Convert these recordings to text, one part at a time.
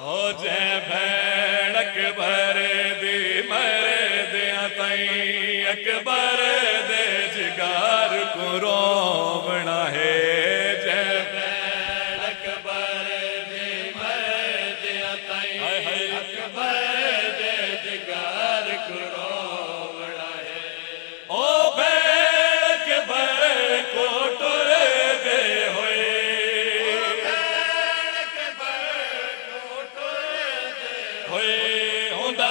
हो जे भेण अकबर दी मरे दिया तई अकबर दे जिगार को रोवना है जे भेण अकबर दी मरे दिया तई अकबर दे जिगार को रोवना है ओ भेण अकबर को टुर दे होए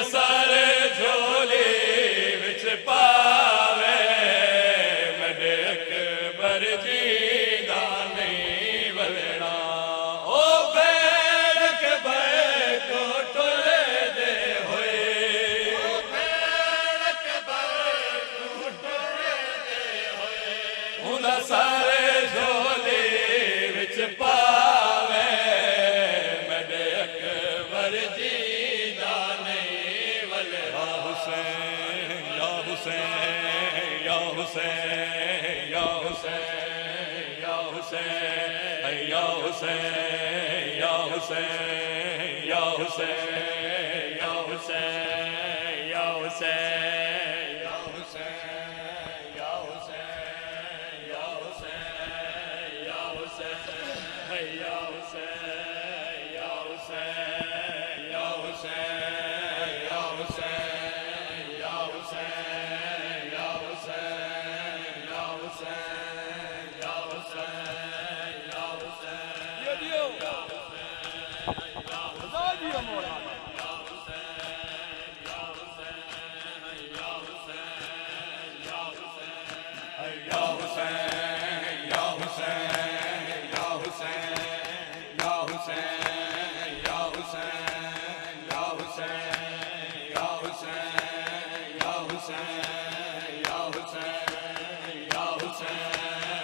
सारे झोले विच पावे मेरे अकबर जी दा नहीं वलना ओ भेण अकबर को टुर दे होए ओ भेण अकबर को टुर दे होए उंदा सारे झोले विच पावे मेरे अकबर जी या हुसैन या हुसैन या हुसैन या हुसैन या हुसैन या हुसैन या हुसैन या हुसैन या हुसैन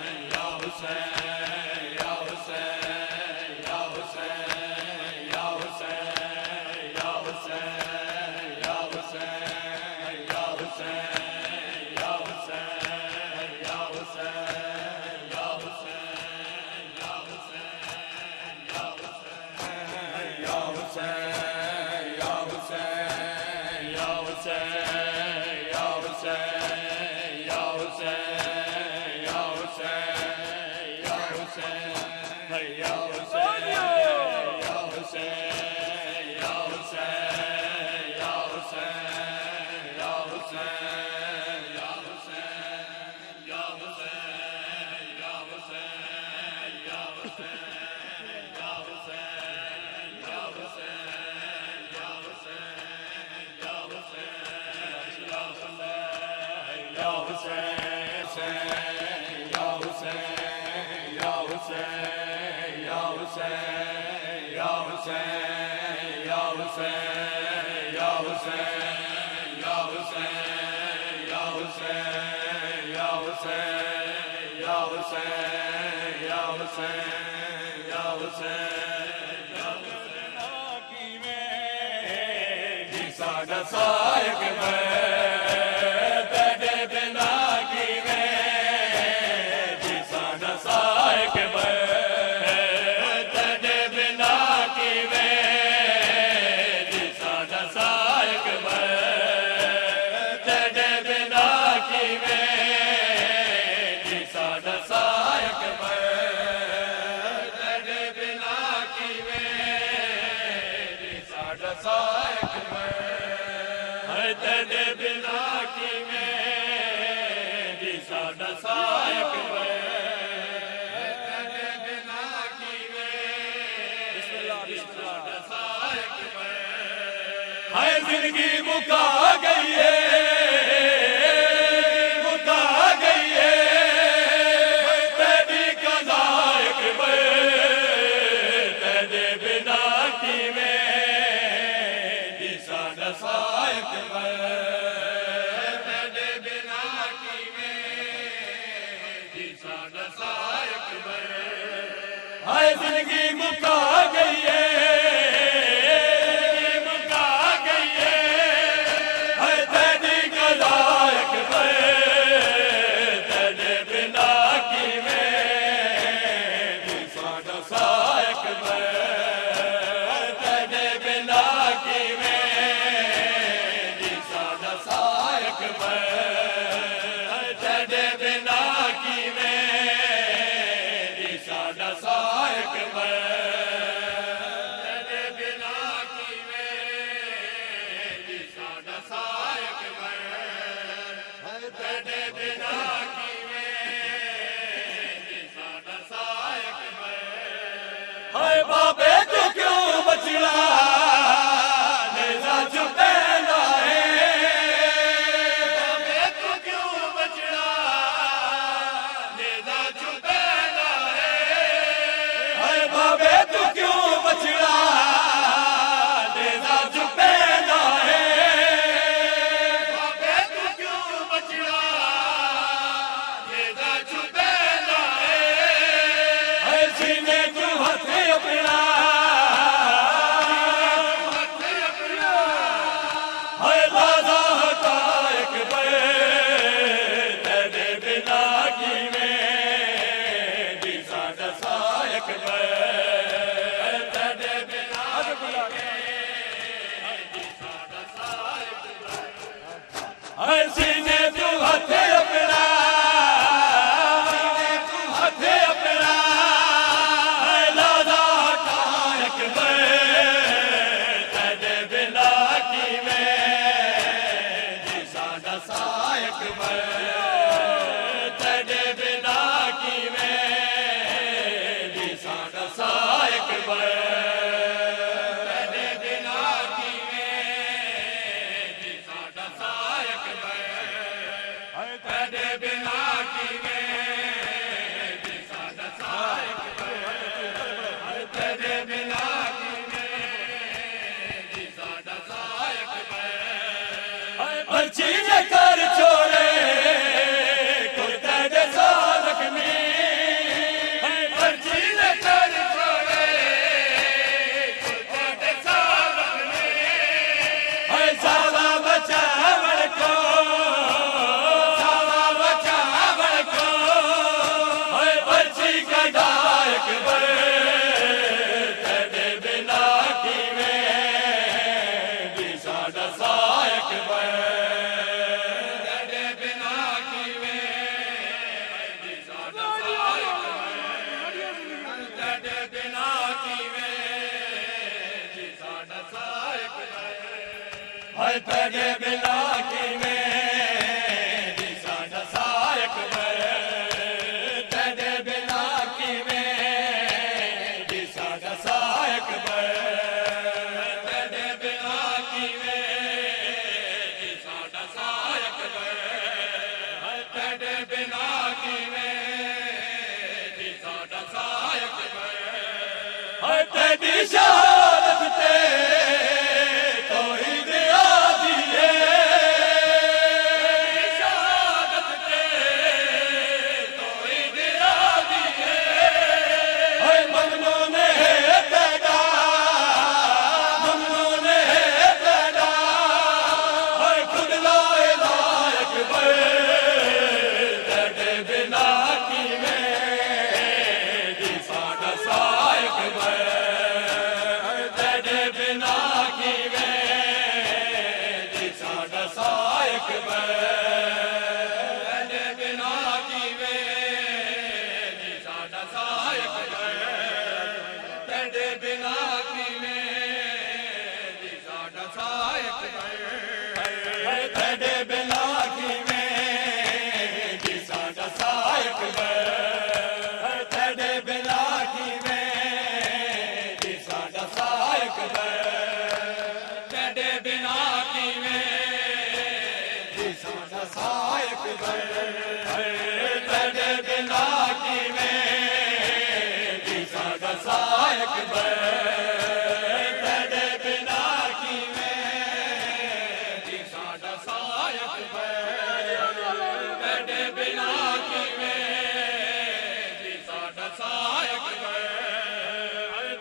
या हुसैन या हुसैन या हुसैन या हुसैन या हुसैन या हुसैन या हुसैन या हुसैन जिंदगी मुका गई है तेरी कज़ा अकबर तेरे बिना की में जी साडा सा अकबर तेरे बिना की में जी साडा सा अकबर हाय जिंदगी मुका गई है हाय तेरे बिना किवें जी साडा सायक बर तेरे बिना किवें जी साडा सायक बर तेरे बिना किवें जी साडा सायक बर हाय तेरे बिना किवें जी साडा सायक बर हाय तेरी शहादत ते तौहीद आदी है शहादत ते तौहीद आदी है हाय ममनून है तेरा ममनून है तेरा हाय खुद ला इलाहा अकबर तेरे बिना किवें जी साडा सायक बर तेरे बिना किवें जी साडा सायक बर तेरे बिना किवें जी साडा सायक बर तेरे बिना किवें जी साडा सायक बर तेरे बिना किवें जी साडा सायक बर तेरे बिना किवें जी साडा सायक बर तेरे बिना किवें जी साडा सायक बर तेरे बिना किवें जी साडा सायक बर तेरे बिना किवें जी साडा सायक बर तेरे बिना किवें जी साडा सायक बर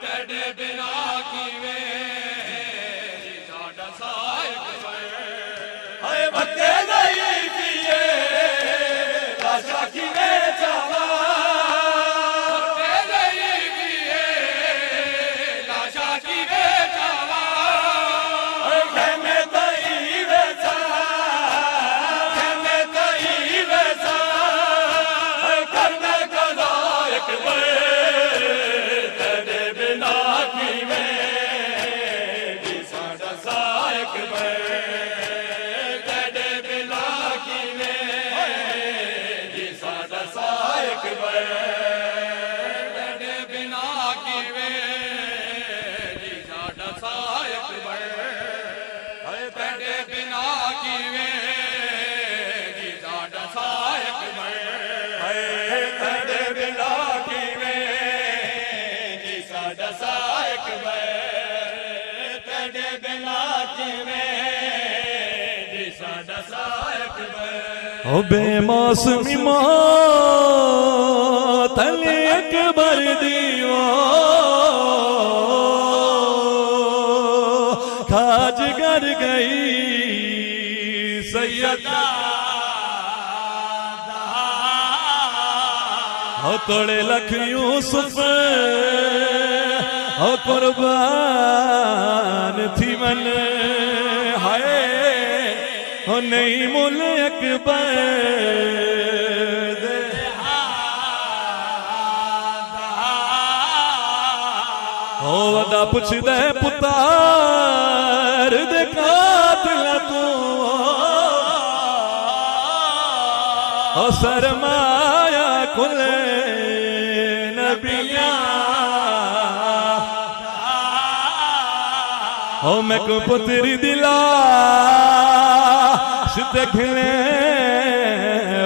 तेरे बिना किवें जी साडा सायक बर हाय भक्ते नहीं पिए लाशा किवें जावा भक्ते नहीं पिए लाशा किवें जावा खेमे तई वेचा खेमे तई वेचा करने का लायक बर तेरे बिना किवें जी साडा सायक बर तेरे बिना किवें जी साडा सायक बर तेरे बिना किवें जी साडा सायक बर हाय तेरे बिना किवें जी साडा सायक बर हाय तेरे बिना किवें जी साडा सायक बर तेरे बिना किवें जी साडा सायक बर ओ बेमौसमी मौत अली अकबर दीवो खाज कर गई सैयदा ओ तोड़े लख यूसुफ ओ कुर्बान थी मन हाय ओ नहीं मुल अकबर दे ओ वदा पुछ दे पुतार दे कातिल तू ओ सरमाया कुल नबिया ओ मैं को पुत्री दिला देखने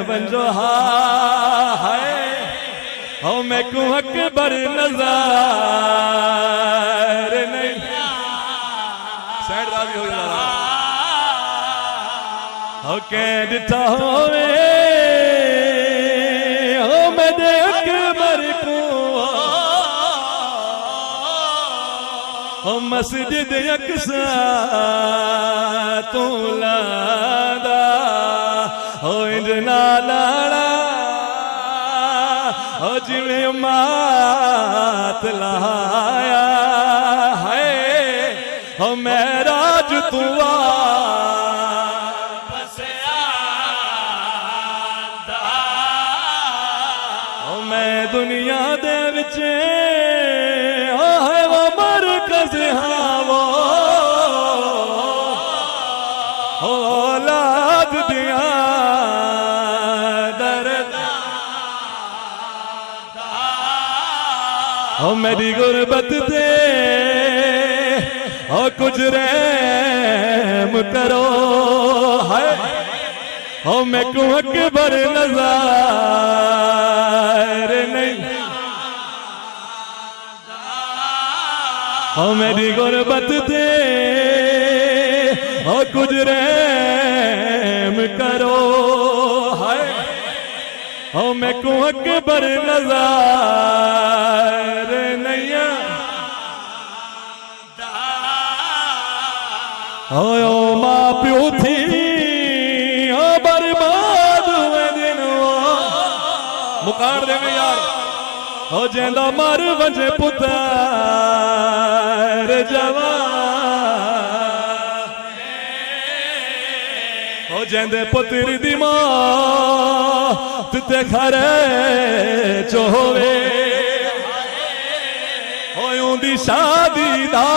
बंजो हाय ओ मैं को अकबर नजर नहीं साइड राजी हो जाना ओ कह दिता होवे ओ मेरे अकबर को ओ मस्जिद अक्सा तू लादा ओ इंजना लाड़ा ओ जिਵੇਂ मात लाया है ओ महराज तू मैं दुनिया दे विच ओ है वो मरकज हाँ वो ओ मेरी गुरबत दे ओ कुछ रहम करो है ओ मैं को अकबर नज़र नहीं ओ मेरी गुरबत दे ओ कुछ रहम करो है ओ मैं को अकबर नज़र नहीं ओ मां प्यो थी ओ बर्बाद हुए दिन मुकार देंगे यार ओ जेंदा मर वंजे पुत्र जवान ओ जेंदे पुत्र दी मां ते खरे चोवे ओ उंदी शादी दा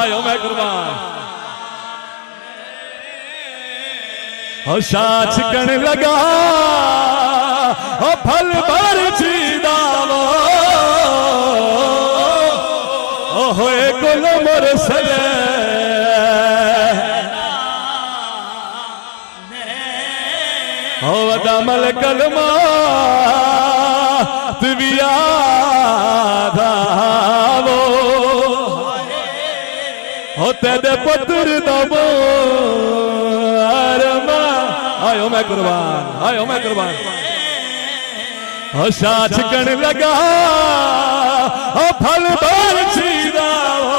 आयो मैं कुर्बान ओ शाच कण लगा ओ फल भर चीदावो ओ होए कुल मुरसल ओ दमल कलमा तुविया धावो ओ तेरे पुत्र दबो अरमा आयो मैं कुर्बान आयो मैं कुर्बान ओ शाच कण लगा ओ फल भर चीदावो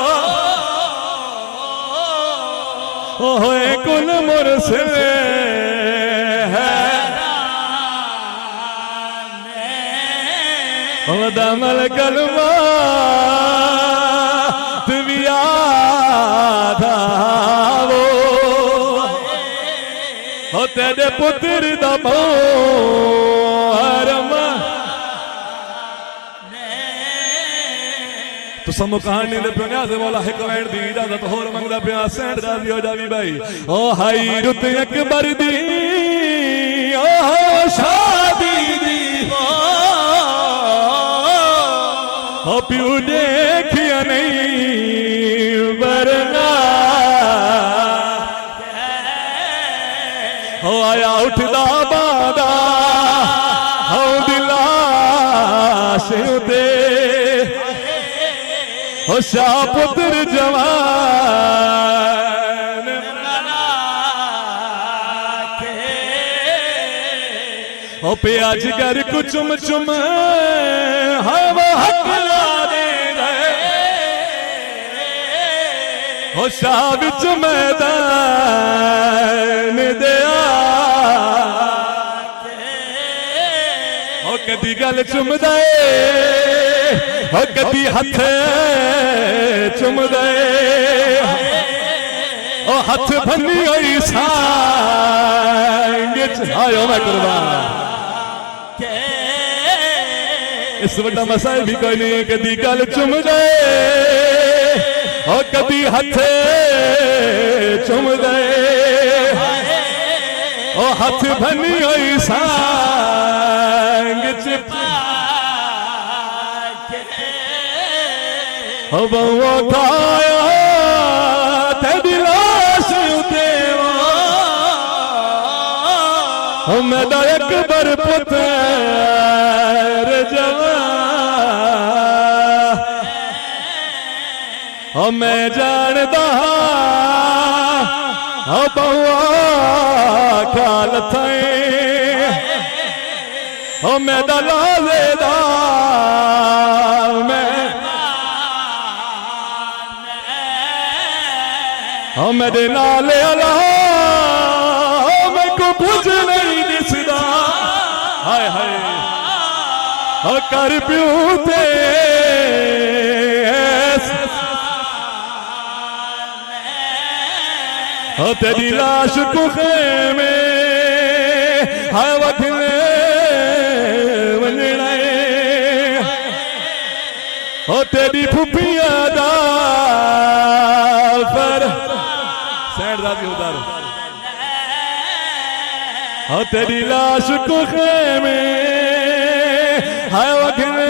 ओ होए कुल मुरसल ओ दमल कलमा तुविया धावो ओ तेरे पुत्र दबो अरमा तो समो कहानी दे पिया से बोला एक लाइन दी इजाजत होर मंगदा पिया सैंड राजी हो जावी भाई ओ हाई रुत अकबर दी ओ शादी दी ओ प्यू देखिया नहीं वरना ओ आया उठदा बादा ओ दिला से दे ओ शाह पुत्र जवान ओ प्याज कर कुछ चुम चुम हवा हकला दे ओ शाह विच मैदान दिया ओ कदी गल चुम दे ओ कदी हथ चुम दे ओ हथ भन्नी होई सांग आयो मैं कुर्बान इस वड्डा मसाइल भी कोई नहीं कदी गल चुम दे ओ कदी हथ चुम दे ओ हथ भन्नी होई सांग ओ बउआ खाया तेरी लाश उतेवा ओ मेरा अकबर पुत्र जवान ओ मैं जानदा ओ बउआ ख्याल थे ओ मेरा लाजेदा मेरे नाल अला मैं को कुछ नहीं दिसदा हाय हाय कर प्यू ते तेरी लाश को खेमे हाय वखने वंजना ओ तेरी फुफिया दा पर सैंड राजी उतार तेरी लाश को खेमे हाय वखने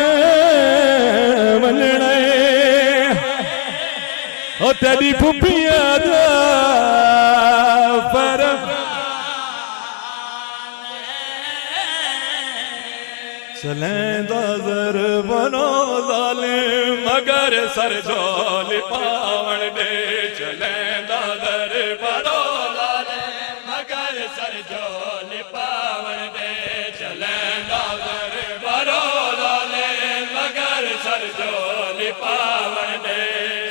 तेरी फुफिया दा फरमान चलेंदा जर बनो लाले मगर सर झोल पावन दे चलेंदा जर बनो लाले मगर सर झोल पावन दे चलेंदा दर बरो लाले मगर सर झोल पावन दे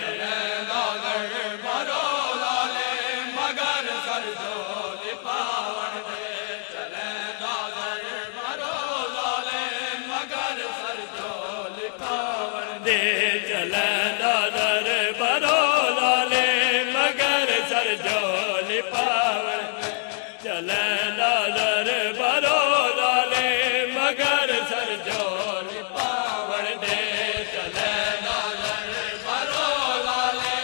चलेंदा दर बरो लाले मगर सर झोल पावन दे चलेंदा दर बरो लाले मगर सर झोल पावन दे चलेंदा दर बरो लाले मगर सर झोल पावन चलेंदा दर बरो लाले मगर सर झोल पावन दे चलेंदा दर बरो लाले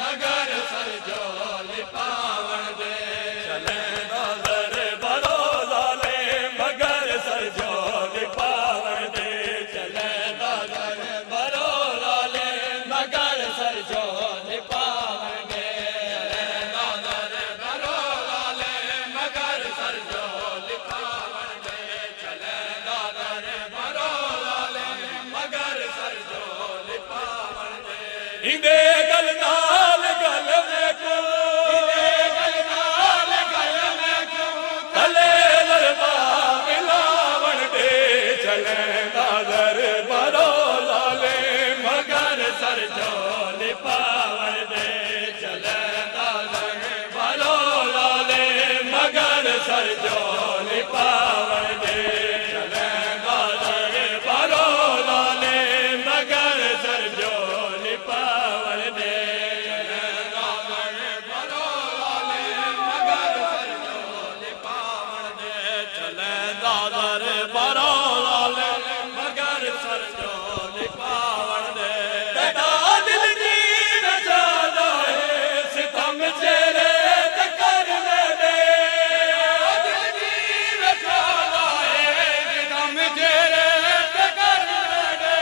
मगर सर झोल पावन दे चलेंदा दर बरो लाले मगर सर झोल पावन दे चलेंदा दर बरो लाले मगर सर झोल पावन दे चलेंदा दर बरो लाले मगर सर झोल पावन दे चलेंदा दर बरो लाले मगर सर झोल पावन दे इंदे गल नाल गल में को इंदे गल नाल गल में को तले दरबा मिलावन दे चलेंदा दर बरो लाले मगर सर झोल पावन दे चलेंदा दर बरो लाले मगर सर झोल पावन दे चलेंदा दर बरो लाले मगर सर झोल पावन दे चलेंदा दर बरो लाले मगर सर झोल पावन दे चलेंदा दर बरो लाले मगर सर झोल पावन दे तेरा दिल दी नचादा है सितम चेरे ते कर दे दिल दी नचादा है सितम चेरे ते कर दे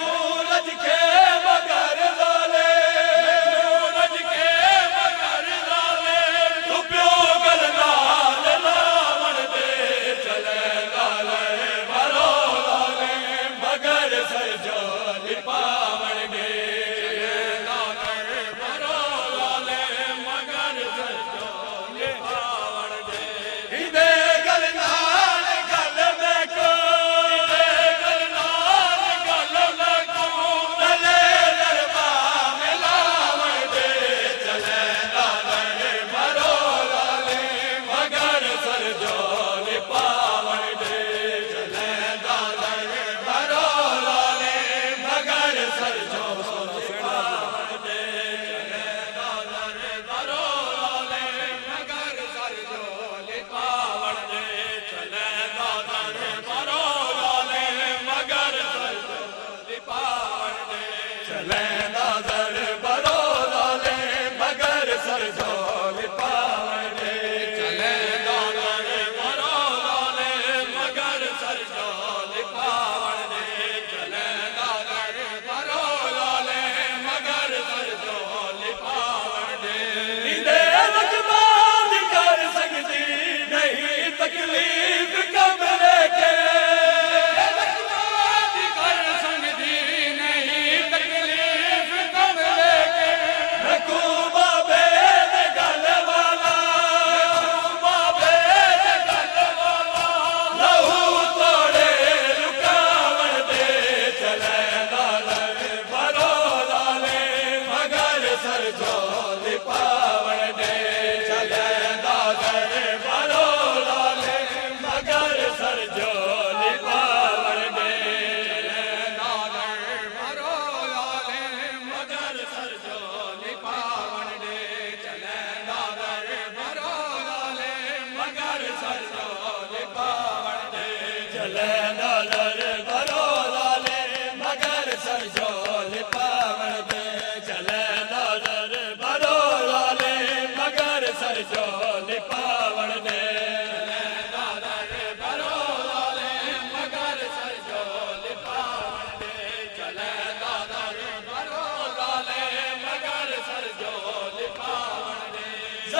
सूरज के मगर लाले सूरज के मगर लाले तू प्यो गल नाल लावन दे चलेंदा दर बरो लाले मगर सर झोल पावन दे चलेंदा दर बरो लाले मगर सर झोल पावन दे इंदे गल नाल गल में को इंदे गल नाल गल में को तले दरबा मिलावन दे चलेंदा दर बरो लाले मगर सर झोल पावन दे चलेंदा दर बरो लाले मगर सर झोल पावन दे चलेंदा दर बरो लाले मगर सर झोल पावन दे चलेंदा दर बरो लाले मगर सर झोल पावन दे चलेंदा दर बरो लाले मगर सर झोल पावन दे चलेंदा दर बरो लाले मगर सर झोल पावन दे चलेंदा दर बरो लाले मगर सर झोल पावन दे इंदे रकबान कर सकदी नहीं तकलीफ कब लेके कर संगदी नहीं तकलीफ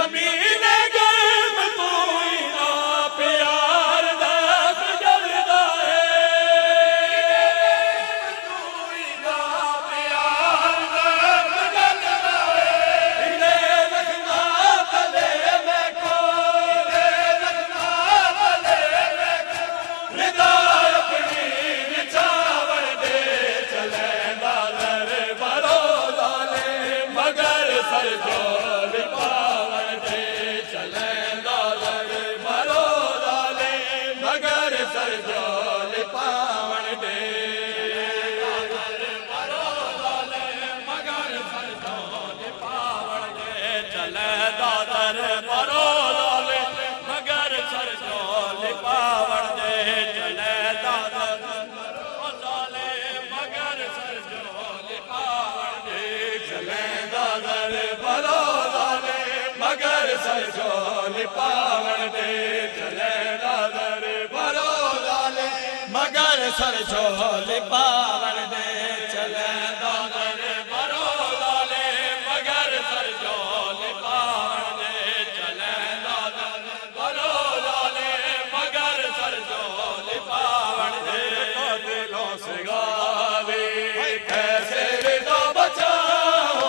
जमीन गर्म तू ही ना प्यार दस जलदा तू ही ना प्यार दस जलदा इने रखना तले में कोई रखना तले में रिदा अपनी निछावर दे चले दादर बरो लाले मगर सर जोल पावन दे चले दादर बरो लाले मगर सर जोल पावन दे बरो लाले मगर सर जोल पावन दे चले दादर बरो लाले मगर सर जोल पावन दे चले दादर बरो लाले मगर सर जोल पावन दे चले दादर बरो लाले मगर सर जोल पावन दे चले दादर बरो लाले मगर सर जोल पावन दे चले दादर बरो लाले मगर सर जोल पावन दे चले दादर बरो लाले मगर सर जोल पावन दे दिलों से गावे कैसे रिदा बचाओ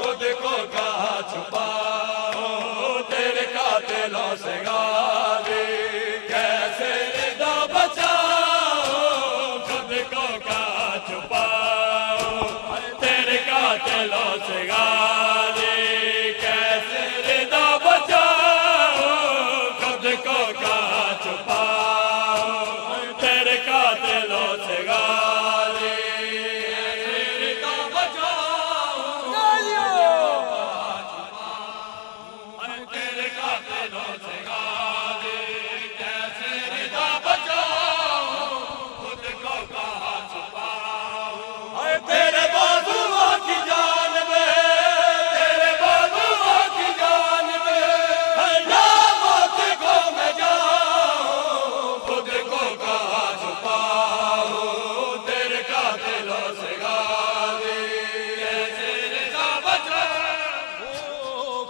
खुद को कहाँ छुपाओ तेरे कातिलों से गावे कैसे रिदा बचाओ खुद को कहाँ छुपाओ तेरे कातिलों से गावे कैसे रिदा बचाओ खुद को कहाँ छुपाओ तेरे कातिलों से गावे रिदा बचाओ तेरे कातिलों से गावे कैसे रिदा बचाओ खुद को कहाँ छुपाओ तेरे बाजुओं की जान में तेरे बाजुओं की जान में ना मौत को मैं जाऊं खुद को कहाँ छुपाओ तेरे कातिलों से गावे कैसे रिदा बचाओ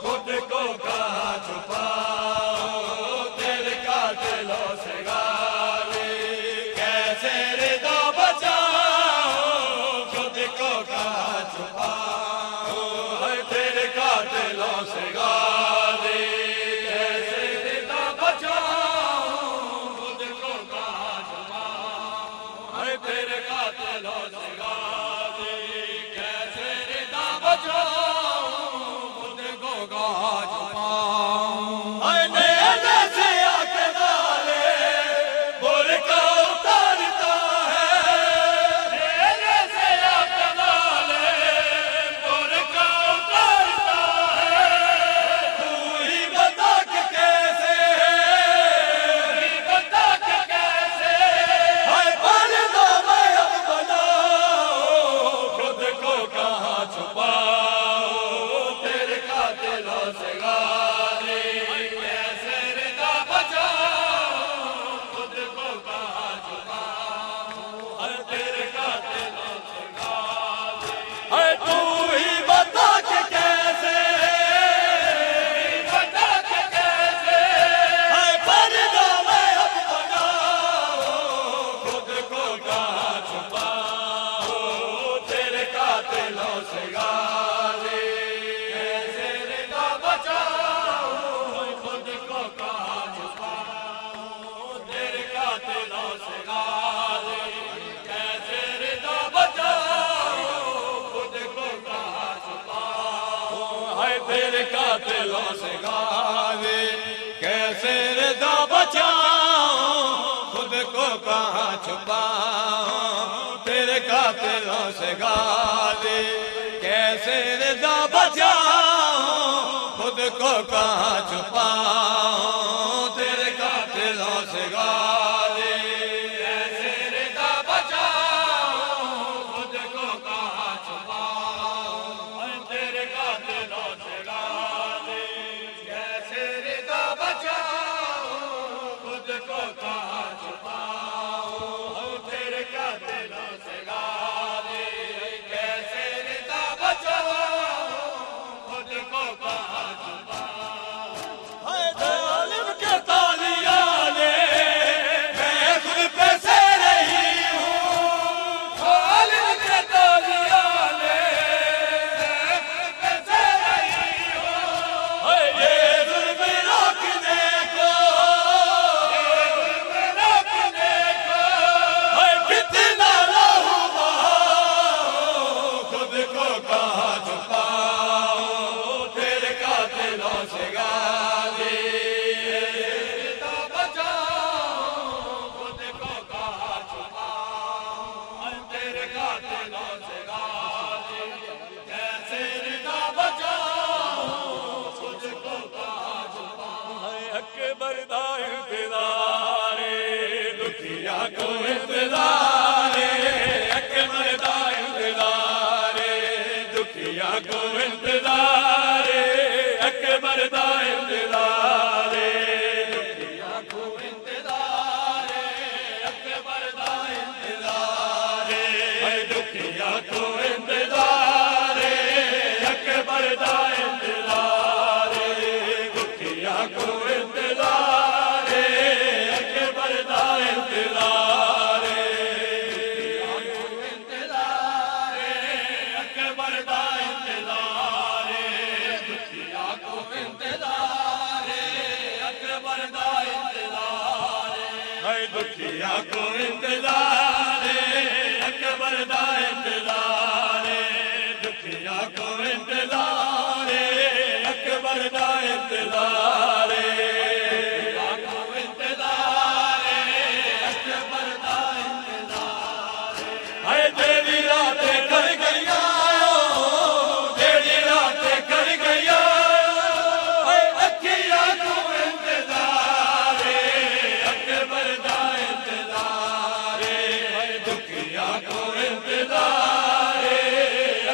खुद को कहाँ छुपाओ तेरे कातिलों से गावे कैसे रिदा बचाओ खुद को कहाँ छुपाओ तेरे कातिलों से गावे कैसे रिदा बचाओ खुद को कहाँ छुपाओ तेरे कातिलों से गावे कैसे रिदा बचाओ खुद को कहाँ छुपाओ नेज़े से आके डाले बुरका उतारता है नेज़े से आके डाले बुरका उतारता है तू ही बता के कैसे बता के कैसे हाय पर्दा मैं अब बनाऊं खुद को कहाँ छुपाओ तेरे कातिलों से गावे कैसे रिदा बचाओ खुद को कहाँ छुपाओ तेरे कातिलों से गावे तू ही बता के कैसे बता के कैसे पर्दा मैं अब बनाऊं खुद को कहाँ छुपाओ तेरे कातिलों से गावे कैसे रिदा बचाओ खुद को कहाँ छुपाओ तेरे कातिलों से गावे कैसे रिदा बचाओ खुद को कहाँ छुपाओ तेरे कातिलों से गावे कैसे रिदा बचाओ खुद को कहाँ छुपाओ तेरे कातिलों से गावे कैसे रिदा बचाओ खुद को कहाँ छुपाओ तेरे कातिलों से गावे कैसे रिदा बचाओ खुद को कहाँ छुपाओ तेरे कातिलों से गावे कैसे रिदा बचाओ खुद को कहाँ छुपाओ तेरे कातिलों से गावे कैसे रिदा बचाओ खुद को कहाँ छुपाओ को कहाँ छुपाओ तेरे कातिलों से गाली बचाओ खुद को कहाँ छुपाओ तेरे कातिलों से गाली कैसे रिदा बचाओ खुद को कहाँ छुपाओ अकबर दा इंतज़ारे दुखिया को इंतज़ारे अकबर दा इंतज़ारे दुखिया को इंतज़ारे अकबर दा इंतज़ारे दुखिया को इंतज़ारे अकबर दा इंतज़ारे दुखिया को इंतज़ारे अकबर दा इंतज़ारे दुखिया को इंतज़ारे अकबर दा इंतज़ारे अकबर दा इंतज़ारे दुखिया को इंतज़ारे अकबर दा इंतज़ारे दुखिया को इंतज़ारे अकबर दा इंतज़ारे दुखिया को इंतज़ारे अकबर दा इंतज़ारे हाय तेरी रातें कर गईया तेरी रातें कर गईया हाय अखियां को इंतज़ारे अकबर दा इंतज़ारे हाय दुखिया को इंतज़ारे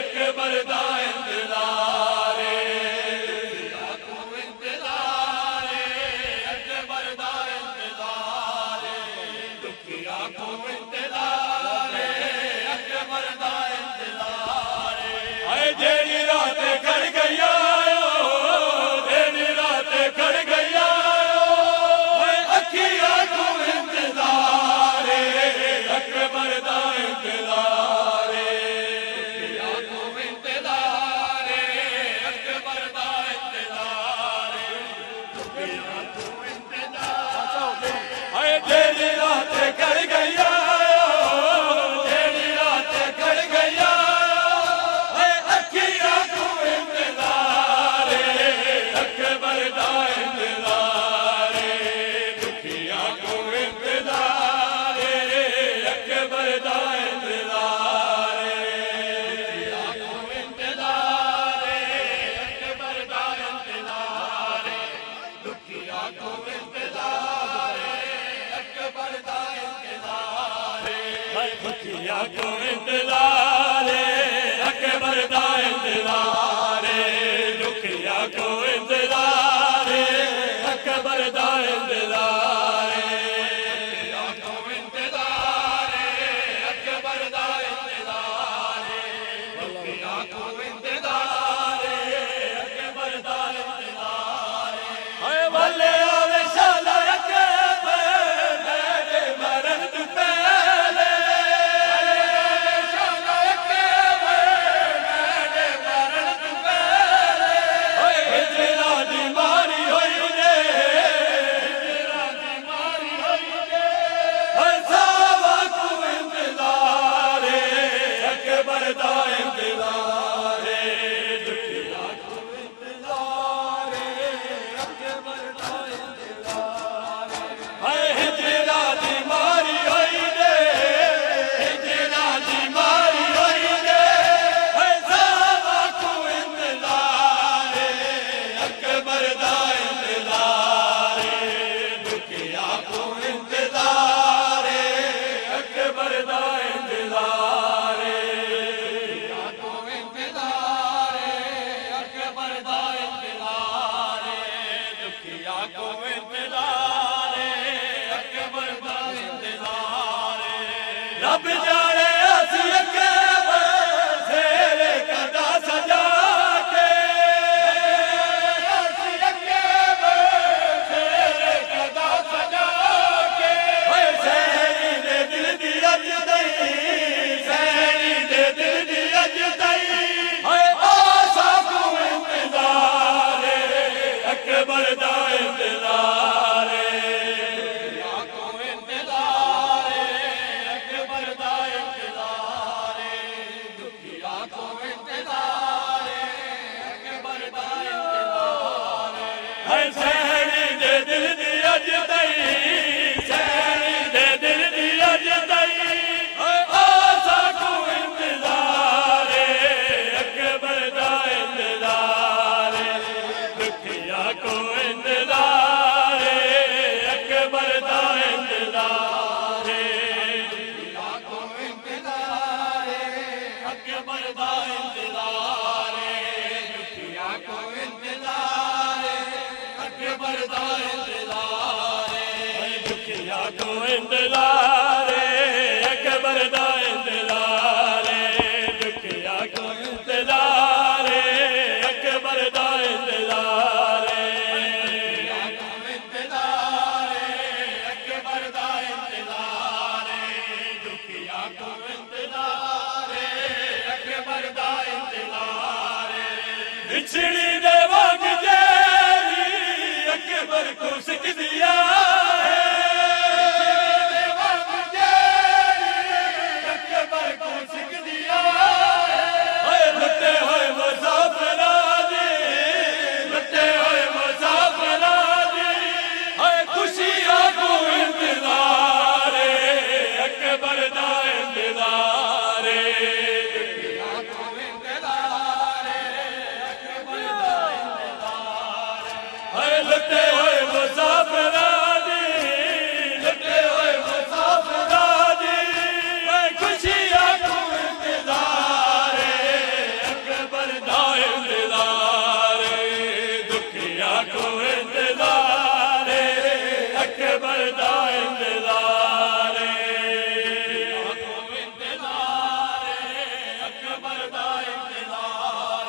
अकबर दा इंतज़ारे अकबर दा इंतज़ारे दुखिया को इंतज़ारे अकबर दा इंतज़ारे हाय जेड़ी रातें कर गईया तेरी रातें कर गईया हाय अखियां को इंतज़ारे अकबर दा इंतज़ारे दुखिया को इंतज़ारे अकबर दा इंतज़ारे दुखिया को इंतज़ारे हाय तेरी रातें कर गईया तेरी रातें कर गईया हाय अखियां को इंतज़ारे अकबर दा इंतज़ारे दुखिया को इंतज़ारे अकबर दा इंतज़ारे अकबर दा इंतज़ारे दुखिया को इंतज़ारे अकबर दा इंतज़ारे हाय दुखिया को इंतज़ारे अकबर दा इंतज़ारे दुखिया को इंतज़ारे अकबर दा इंतज़ारे अकबर दा इंतज़ारे दुखिया को इंतज़ारे अकबर दा इंतज़ारे हाय भले आवे शाला अकबर मेरे मरण तू पहले शाला अकबर मेरे मरण तू पहले हाय हिजरा दी मारी होई रे मारी होई जे हाय सावा को इंतज़ारे अकबर दा इंतज़ारे है सैनी दे दिल दी अज तई सैनी दे दिल दी अज तई आसा को इंतजार अकबर दा इंतजार दुखिया को इंतजार अकबर दा इंतजार अकबर दा इंतजार दुखिया को इंतजार अकबर दा इंतजार दुखिया को इंतजार अकबर दा इंतजार दुखिया को इंतजार अकबर दा इंतजार अकबर दा इंतजार दुखिया को इंतजार अकबर दा इंतजार बिछड़ी दे वग जेरी अकबर को सिख दिया अकबर को सिख दिया लुटे हुए मुसाफिरा दी लुटे हुए मुसाफिरा दी खुशियां को इंतजार अकबर दा इंतजार लुटे हुए मुसाफिरा दी लुटे हुए मुसाफिरा दी खुशियां को इंतजार अकबर दा इंतजार दुखिया को इंतजार अकबर दा इंतजार अकबर दा इंतजार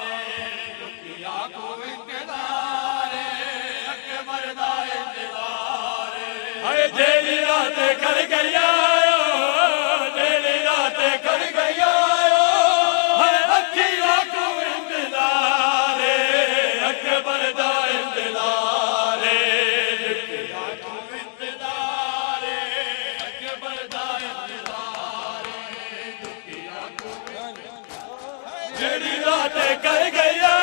दुखिया को इंतजार अकबर दा इंतजार जेरी रात कर गया जेरी रात कर गया अखिया को इंतजार अकबर दा इंतजार दुखिया को इंतजार अकबर दा इंतजार दुखिया को जेरी रात कर गया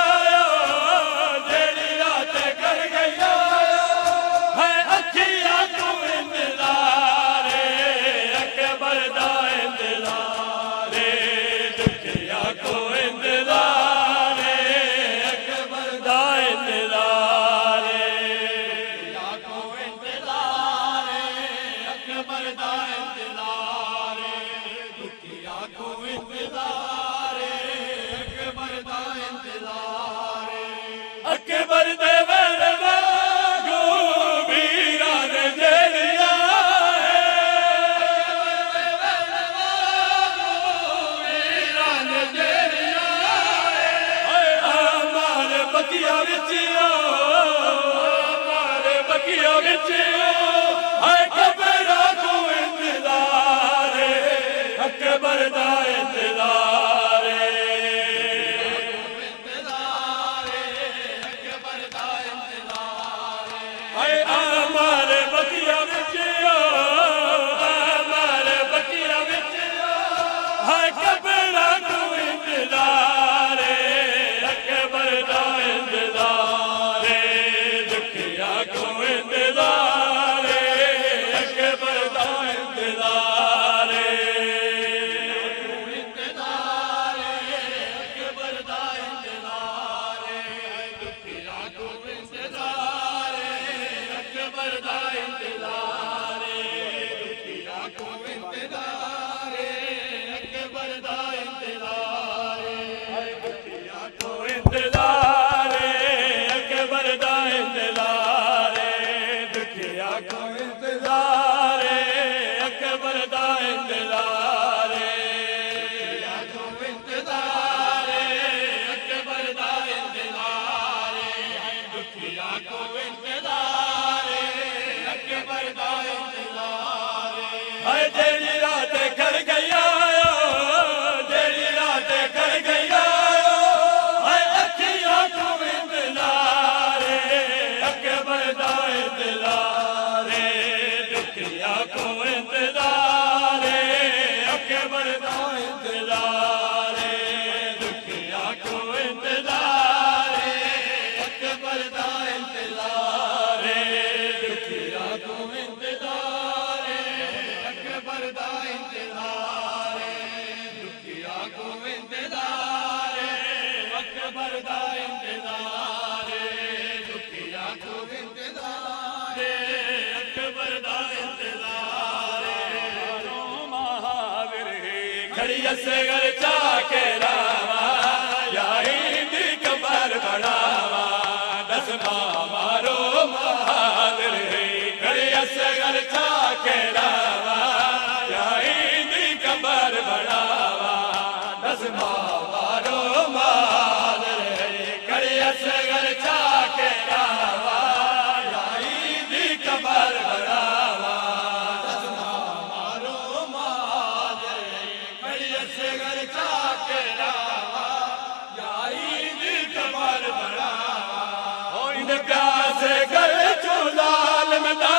जेरी रात कर गया अखिया को इंतजार अकबर दा इंतजार दुखिया को इंतजार अकबर दा इंतजार दुखिया को इंतजार अकबर दा इंतजार दुखिया को इंतजार अकबर दा इंतजार अकबर दे वरवा गो वीरा ने जेरिया वीरा ने जेरिया हमारे बकिया विचियो हमारे बकिया विचियो अकबर को इंतजार अकबर दा इंतजार अकबर दा कबर दा इंतजार जुतियां तू इंतजार अकबर दा इंतजार महावीर खड़ी असगर चाके रावा याई दी कबर बढ़ावा दस मारो महावीर खड़ी असगर चाके रावा याई दी कबर बढ़ावा दस मारो महावीर खड़ी असगर चाके रावा याई दी कबर बढ़ावा दस मारो महावीर खड़ी असगर चाके रावा याई दी कबर बढ़ावा इन प्यासे गल चुलाल मदा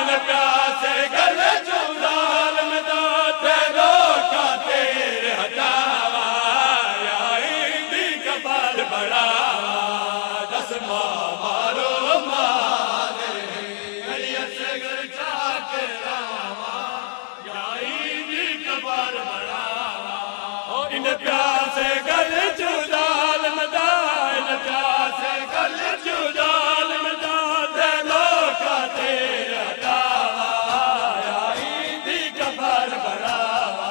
इन प्यासे गल चुलाल मदा तेरो का तेरे हटावा याई दी कबर बढ़ावा दस मारो मारे खड़ी असगर चाके रावा याई दी कबर बढ़ावा इन प्यासे गल चुलाल मदा इन प्यासे गल चुलाल मदा तेरो का तेरे हटावा याई दी कबर बढ़ावा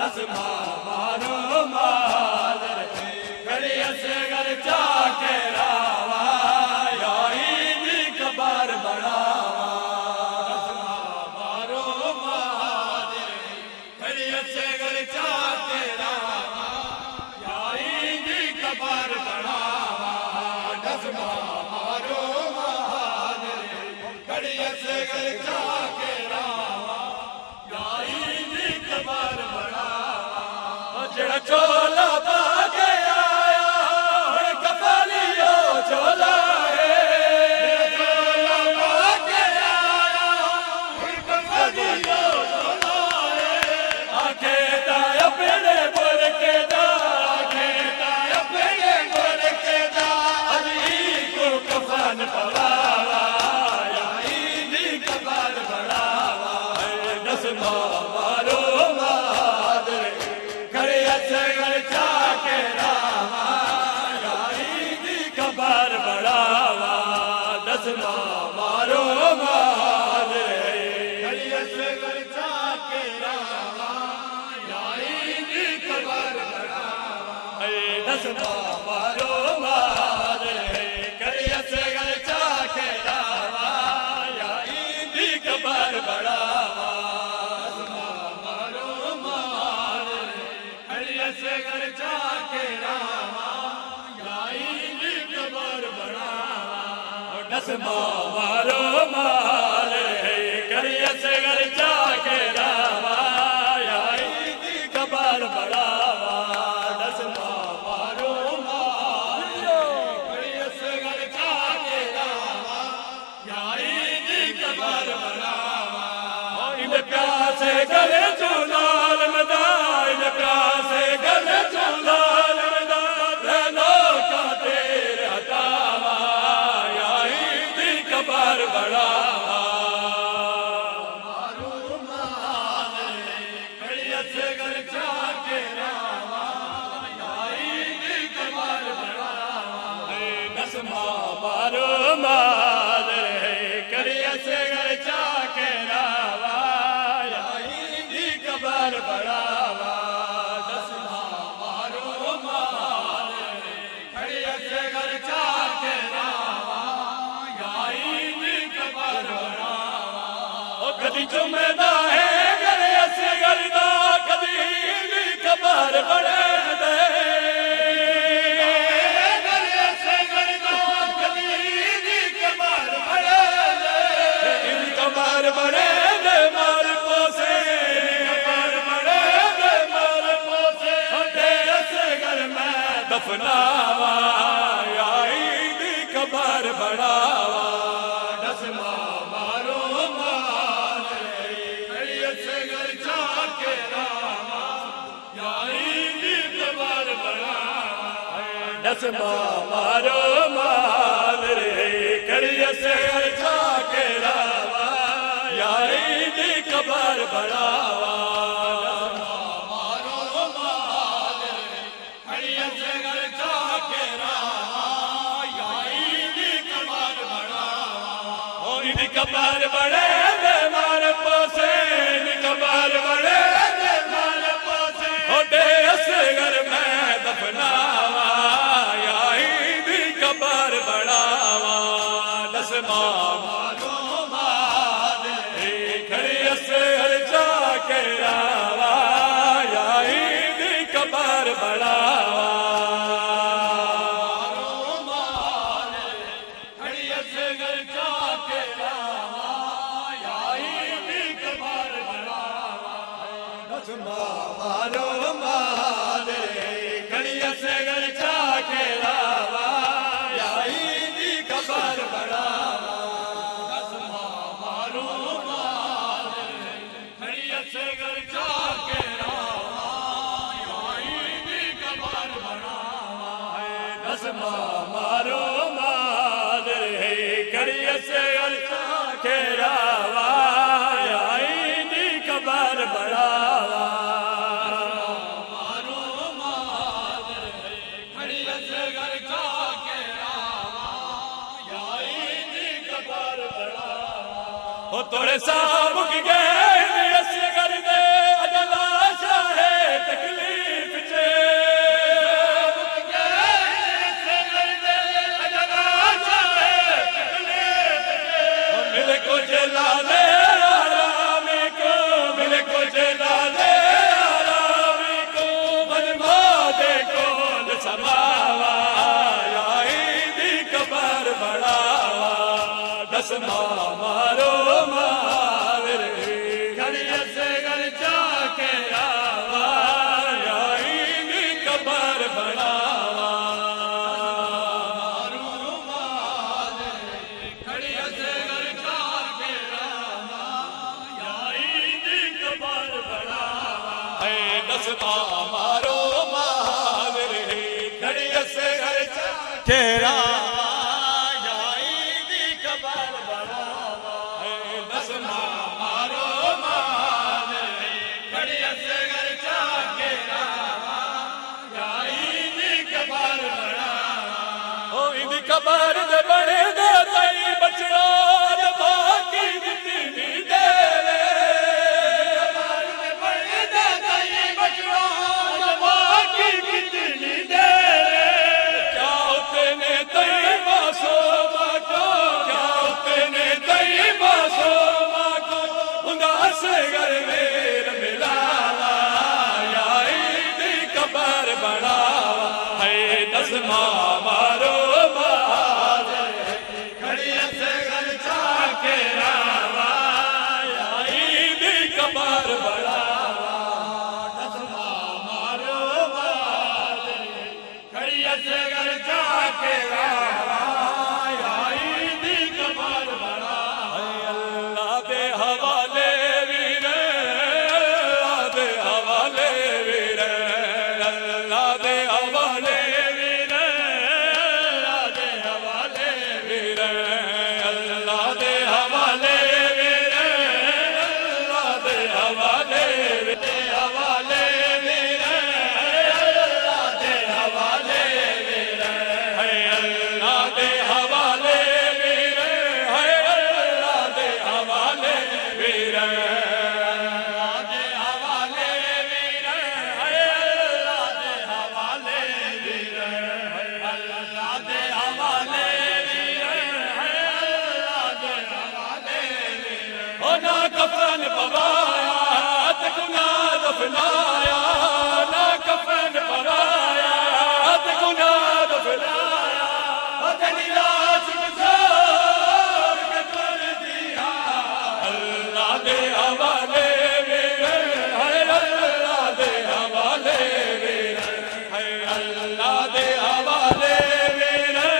दस मारो मारे खड़ी असगर चाके रावा याई दी कबर बढ़ावा दस मारो मारे खड़ी असगर चाके रावा याई दी कबर बढ़ावा दस मारो मारे खड़ी असगर चाके रावा याई दी कबर बढ़ावा जेड़ा चोला पाके आया है कफलियो चोला है चोला पाके आया है कफलियो चोला है आखे दा अपने बोल के दा आखे दा अपने बोल के दा अली को कफन पवावा याई दी कबर बढ़ावा दस मारो मादरे खड़े असगर चाके रावा याई दी कबर बढ़ावा दस मारो मादरे खड़े असगर चाके रावा याई दी कबर बढ़ावा दस मारो मादरे खड़े असगर चाके रावा याई दी कबर बढ़ावा मारो मारे खड़ी असगर चाके रावा याई दी कबर बढ़ावा दस मारो मारे खड़ी असगर चाके रावा याई दी कबर बढ़ावा दस मारो मारे खड़ी असगर चाके रावा याई दी कबर बढ़ावा इन प्यासे गले चुलाल मदा इन प्यासे गले चुलाल मदा तेरो का तेरे हटावा याई दी कबर बढ़ावा मारो मारे खड़ी असगर चाके रावा याई दी कबर बढ़ावा दस मारो मारे खड़ी असगर चाके रावा याई दी कबर बढ़ावा दस मारो मारे खड़ी असगर चाके रावा याई दी कबर बढ़ावा ओ कदी चुमदा है गले असगर दा कदी दी कबर बढ़े दे गले असगर दा कदी दी कबर बढ़े दे दी कबर बढ़े दे मार पोसे कबर बढ़े दे मार पोसे हटे असगर मैं दफनावा याई दी कबर बढ़ावा दस मारो मारे खड़ी असगर चाके रावा याई दी कबर बढ़ावा दस मारो मारे खड़ी असगर चाके रावा याई दी कबर बढ़ावा मारो मारे खड़ी असगर चाके कबर बड़े दे मार पोसे नी कबर बड़े दे मार पोसे ओडे असगर मैं दफनावा याई दी कबर बढ़ावा दस मारो माद खड़ी असगर जाके रावा याई दी कबर बढ़ावा मारो मारे खड़ी असगर जाके रावा याई दी कबर बढ़ावा मारो मारे खड़ी असगर जाके रावा याई दी कबर बढ़ावा दस मारो मारे खड़ी असगर जाके रावा याई दी कबर बढ़ावा तोड़े साहब की गए असगर दे अजला शाहे तकलीफ चे मिले को जला दे आरामी को मिले को जला दे आरामी को मजमा दे को समावा याई दी कबर बढ़ावा दस मारो मारो मारे खड़ी असगर खेरा याई दी कबर बढ़ावा दस मारो मारे खड़ी असगर खेरा याई दी कबर बढ़ावा ओ इंदी कबर दे बड़े दे तई बचड़ा बाकी जितनी दे असगर मेर मिलावा याई दी कबर बढ़ावा है दस मारो मारे खड़ी असगर जाके रावा याई दी कबर बढ़ावा दस मारो मारे खड़ी असगर जाके रावा याई दी कबर बढ़ावा अल्लाह दे हवाले ना कफन पवाया तकु ना दफनाया ना कफन पवाया तकु ना दफनाया तेरी लाश गुजार के कर दिया अल्लाह दे हवाले मेरे है अल्लाह दे हवाले मेरे है अल्लाह दे हवाले मेरे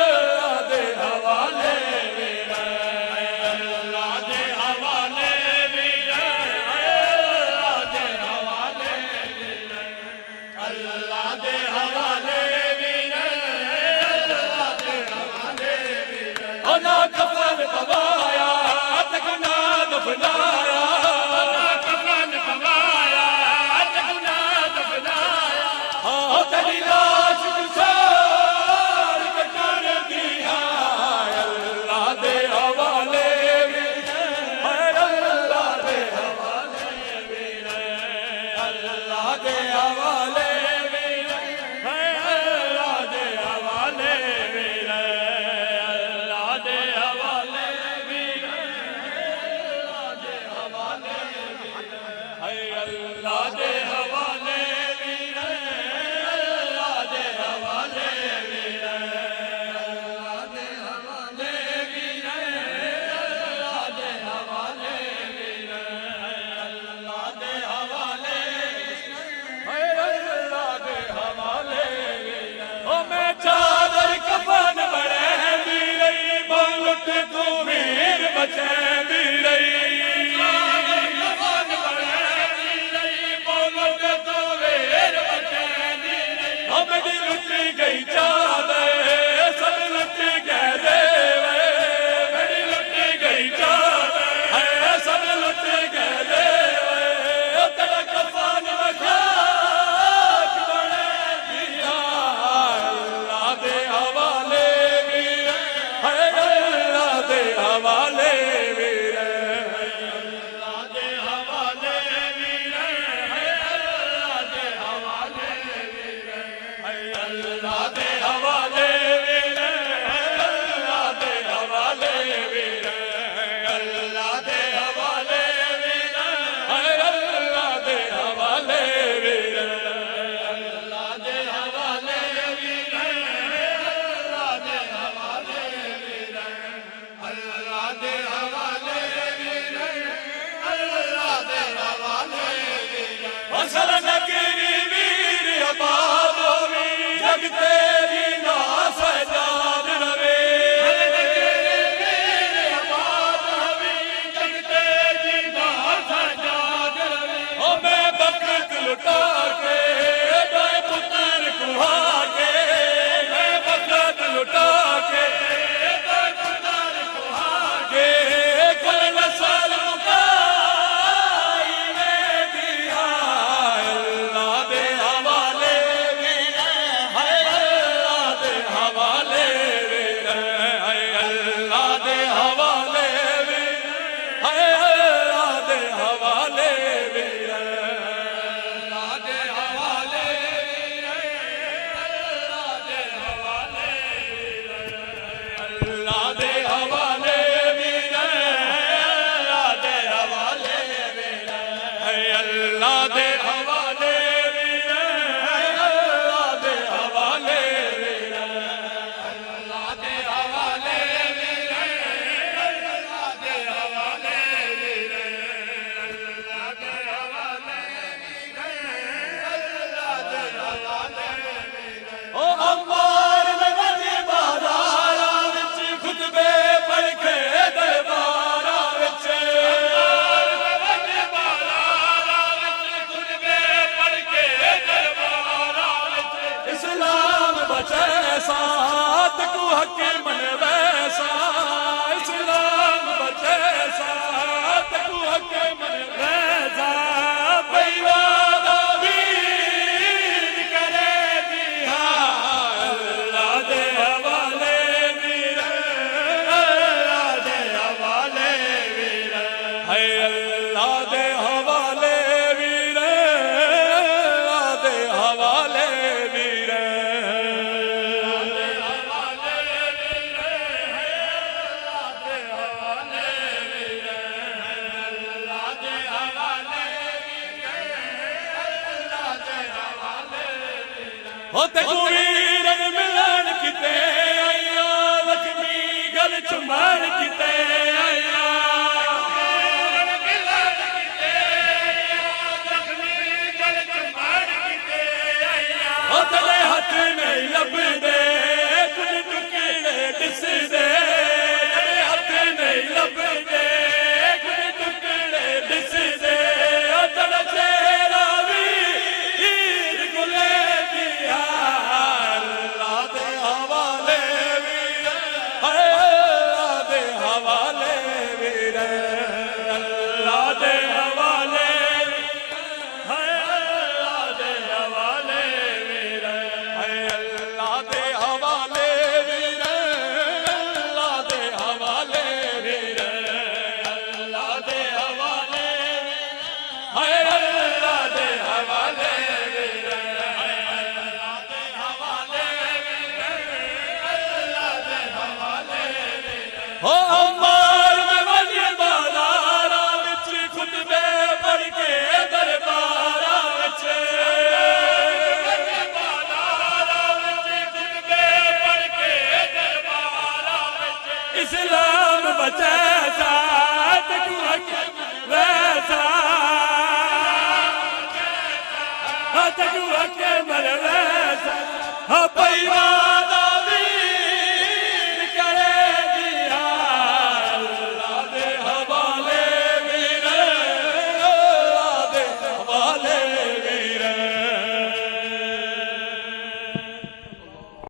अल्लाह दे हवाले गई चादे सब लुट गए देवे मेरी लुट गई चादे है सब लुट गए देवे तेरा कफन खाक बने दिया अल्लाह दे हवाले वीर है अल्लाह दे हवाले वीर अल्लाह दे हवाले वीर है अल्लाह दे हवाले वीर है अल्लाह दे हवाले वीर अल्लाह दे हवाले वीर अल्लाह दे हवाले वीर है अल्लाह दे हवाले वीर अल्लाह दे हवाले वीर अल्लाह दे हवाले वीर अल्लाह दे हवाले वीर अल्लाह दे हवाले वीर असल नगरी वीर आबाद होवी जग तेरी ना सजाद रवे वीर आबाद होवी जग तेरी ना सजाद रवे ओ मैं बखत लुटा के दाए पुत्र कुहा के मैं बखत लुटा के दाए पुत्र कुहा के कल नसल मुकाई में दिया अल्लाह दे हवाले वीर है अल्लाह दे हवाले वीर है अल्लाह दे हवाले वीर है अल्लाह दे हवाले वीर अल्लाह दे हवाले वीर अल्लाह दे हवाले वीर अल्लाह दे हवाले वीर अल्लाह दे हवाले वीर है अल्लाह दे हवाले वीर अल्लाह दे हवाले वीर अल्लाह दे हवाले वीर अल्लाह दे हवाले वीर अल्लाह दे हवाले वीर अल्लाह दे हवाले वीर ओ अम्मार नगद बाजारा विच खुतबे पढ़ के दरबारा विच अम्मार नगद बाजारा विच खुतबे पढ़ के दरबारा विच इस्लाम बचे साथ को हक मन वैसा इस्लाम बचे साथ को हक मन वैसा बेईमाना वीर करे दिया अल्लाह दे हवाले वीर अल्लाह दे हवाले वीर है अल्लाह दे हवाले वीर अल्लाह दे हवाले वीर अल्लाह दे हवाले वीर है अल्लाह दे हवाले वीर अल्लाह दे हवाले वीर अल्लाह दे हवाले वीर हो ते वीरन मिलन किते आया लक्ष्मी गल चुमन किते आया वीरन मिलन किते आया लक्ष्मी गल चुमन किते आया हो तेरे हाथ नहीं लभदे कुछ टुकड़े दिसदे तेरे हाथ नहीं लभदे कुछ टुकड़े दिसदे ओ तेरा चेहरा वीर गुले दिया अल्लाह दे हवाले वीर है अल्लाह दे हवाले वीर अल्लाह दे हवाले है अल्लाह दे हवाले वीर है अल्लाह दे हवाले वीर अल्लाह दे हवाले वीर अल्लाह दे हवाले है अल्लाह दे हवाले वीर अल्लाह दे हवाले वीर अल्लाह दे हवाले वीर हो